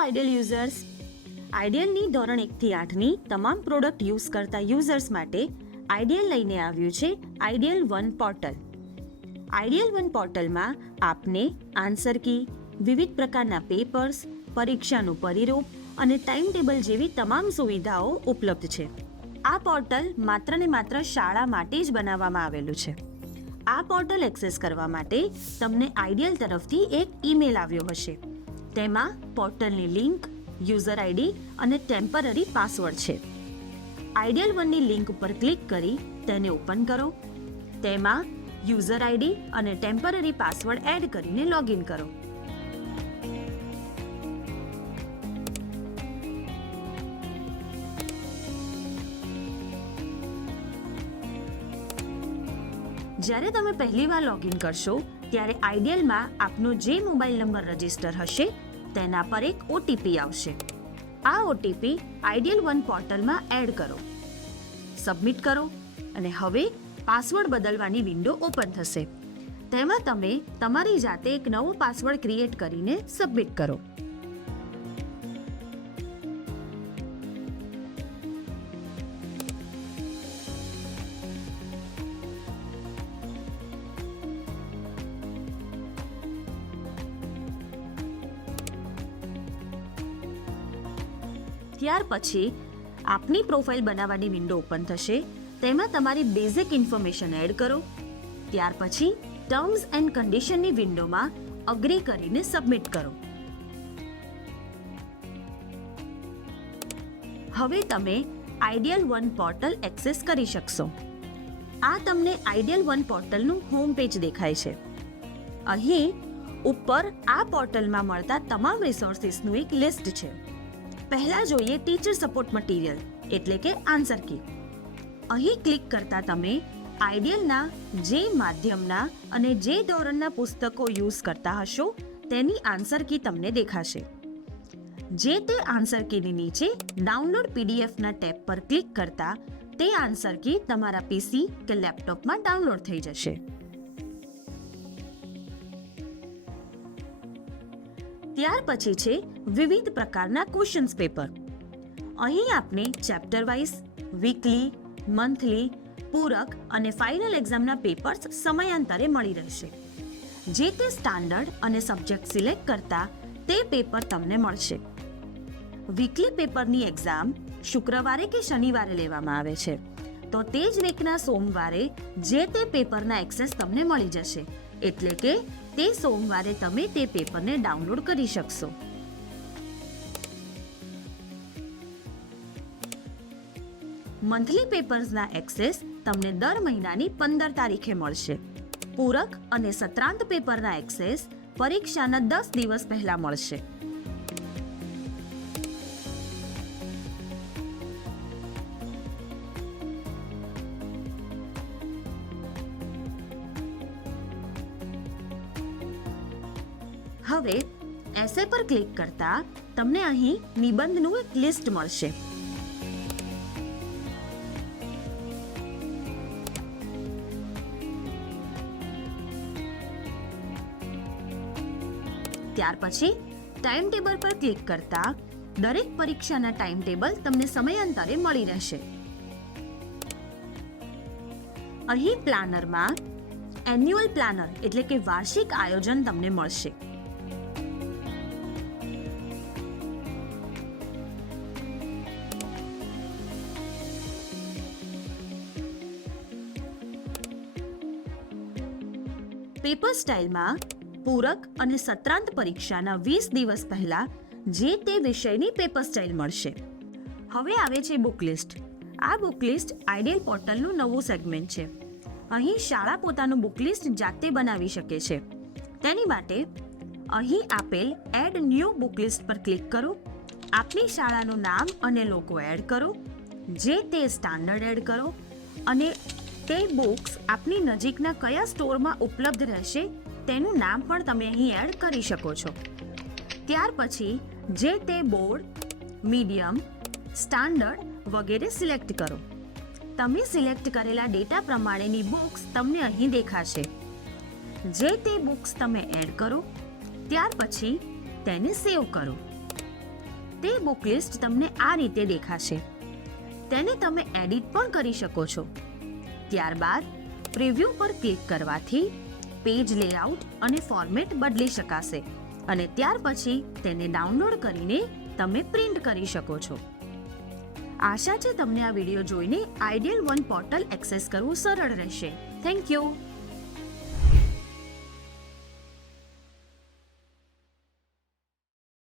Ideal users. આઈડિયલની ધોરણ 1 થી 8ની તમામ પ્રોડક્ટ યુઝ કરતા યુઝર્સ માટે આઈડિયલ લઈને આવ્યું છે ideal one portal. Ideal one પોર્ટલમાં આપને આન્સર કી, વિવિધ પ્રકારના પેપર્સ, પરીક્ષાનું પરિરૂપ અને ટાઈમ ટેબલ જેવી તમામ સુવિધાઓ ઉપલબ્ધ છે. આ પોર્ટલ માત્ર ને માત્ર શાળા માટે જ બનાવવામાં આવેલું છે. આ પોર્ટલ એક્સેસ કરવા માટે તમને આઈડિયલ તરફથી એક ઈમેલ આવ્યો હશે. તેમાં પોર્ટલની લિંક, યુઝર આઈડી અને ટેમ્પરરી પાસવર્ડ છે. આઈડિયલ વનની લિંક ઉપર ક્લિક કરી તેને ઓપન કરો. તેમાં યુઝર આઈડી અને ટેમ્પરરી પાસવર્ડ એડ કરીને લોગિન કરો. જ્યારે તમે પહેલીવાર લોગિન કરશો ત્યારે આઈડિયલમાં આપનો જે મોબાઈલ નંબર રજિસ્ટર હશે તેના પર એક ઓટીપી આવશે. આ ઓટીપી આઈડિયલ વન પોર્ટલમાં એડ કરો, સબમિટ કરો અને હવે પાસવર્ડ બદલવાની વિન્ડો ઓપન થશે. તેમાં તમે તમારી જાતે એક નવો પાસવર્ડ ક્રિએટ કરીને સબમિટ કરો. ત્યાર પછી આપની પ્રોફાઇલ બનાવવાની વિન્ડો ઓપન થશે. તેમાં તમારી બેઝિક ઇન્ફોર્મેશન એડ કરો. ત્યાર પછી ટર્મ્સ એન્ડ કન્ડિશનની વિન્ડોમાં અગ્રી કરીને સબમિટ કરો. હવે તમે આઈડિયલ વન પોર્ટલ એક્સેસ કરી શકશો. આ તમને આઈડિયલ વન પોર્ટલનું હોમ પેજ દેખાય છે. અહીં ઉપર આ પોર્ટલમાં મળતા તમામ રિસોર્સિસનું એક લિસ્ટ છે. પહેલા જોઈએ ટીચર સપોર્ટ મટીરિયલ એટલે કે આન્સર કી. અહીં ક્લિક કરતા તમે આઈડિયલના જે માધ્યમના અને જે ધોરણના પુસ્તકો યુઝ કરતા હશો તેની આન્સર કી તમને દેખાશે. જે તે આન્સર કીની નીચે ડાઉનલોડ પીડીએફના ટેબ પર ક્લિક કરતા તે આન્સર કી તમારા પીસી કે લેપટોપમાં ડાઉનલોડ થઈ જશે. ત્યાર પછી છે વિવિધ પ્રકારના ક્વેશ્ચન્સ પેપર. અહીં આપને ચેપ્ટર વાઇઝ, વીકલી, મંથલી, પૂરક અને ફાઇનલ એક્ઝામના પેપર્સ સમયાંતરે મળી રહેશે. જે તે સ્ટાન્ડર્ડ અને સબ્જેક્ટ સિલેક્ટ કરતા તે પેપર તમને મળશે. વીકલી પેપરની એક્ઝામ શુક્રવારે કે શનિવારે લેવામાં આવે છે, તો તે જ વીકના સોમવારે જે તે પેપરના એક્સેસ તમને મળી જશે. એટલે કે તે સોમવારે તમે તે પેપરને ડાઉનલોડ કરી શકશો. મંથલી પેપર્સના એક્સેસ તમને દર મહિનાની 15 તારીખે મળશે. પૂરક અને સત્રાંત પેપરના એક્સેસ પરીક્ષાના 10 દિવસ પહેલા મળશે. હવે એસે પર ક્લિક કરતા તમને અહીં નિબંધનું એક લિસ્ટ મળશે. ત્યાર પછી ટાઈમ ટેબલ પર ક્લિક કરતા દરેક પરીક્ષાના ટાઈમ ટેબલ તમને સમયાંતરે મળી રહેશે. અહીં પ્લાનરમાં એન્યુઅલ પ્લાનર એટલે કે વાર્ષિક આયોજન તમને મળશે. પેપર સ્ટાઇલમાં પૂરક અને સત્રાંત પરીક્ષાના 20 દિવસ પહેલા જે તે વિષયની પેપર સ્ટાઇલ મળશે. હવે આવે છે બુક લિસ્ટ. આ બુક લિસ્ટ આઈડિયલ પોર્ટલનું નવું સેગમેન્ટ છે. અહીં શાળા પોતાનું બુક લિસ્ટ જાતે બનાવી શકે છે. તેની માટે અહીં આપેલ એડ ન્યૂ બુક લિસ્ટ પર ક્લિક કરો. આપની શાળાનું નામ અને લોગો એડ કરો. જે તે સ્ટાન્ડર્ડ એડ કરો અને તે બુક્સ આપની નજીકના કયા સ્ટોરમાં ઉપલબ્ધ રહેશે તેનું નામ પણ તમે અહીં એડ કરી શકો છો. ત્યાર પછી જે તે બોર્ડ, મીડિયમ, સ્ટાન્ડર્ડ વગેરે સિલેક્ટ કરો. તમે સિલેક્ટ કરેલા ડેટા પ્રમાણેની બુક્સ તમને અહીં દેખાશે. જે તે બુક્સ તમે એડ કરો ત્યાર પછી તેને સેવ કરો. તે બુક લિસ્ટ તમને આ રીતે દેખાશે. તેને તમે એડિટ પણ કરી શકો છો. ત્યારબાદ પ્રિવ્યૂ પર ક્લિક કરવાથી પેજ લેઆઉટ અને ફોર્મેટ બદલી શકાશે અને ત્યાર પછી તેને ડાઉનલોડ કરીને તમે પ્રિન્ટ કરી શકો છો. આશા છે તમને આ વિડીયો જોઈને આઈડિયલ વન પોર્ટલ એક્સેસ કરવું સરળ રહેશે. Thank you.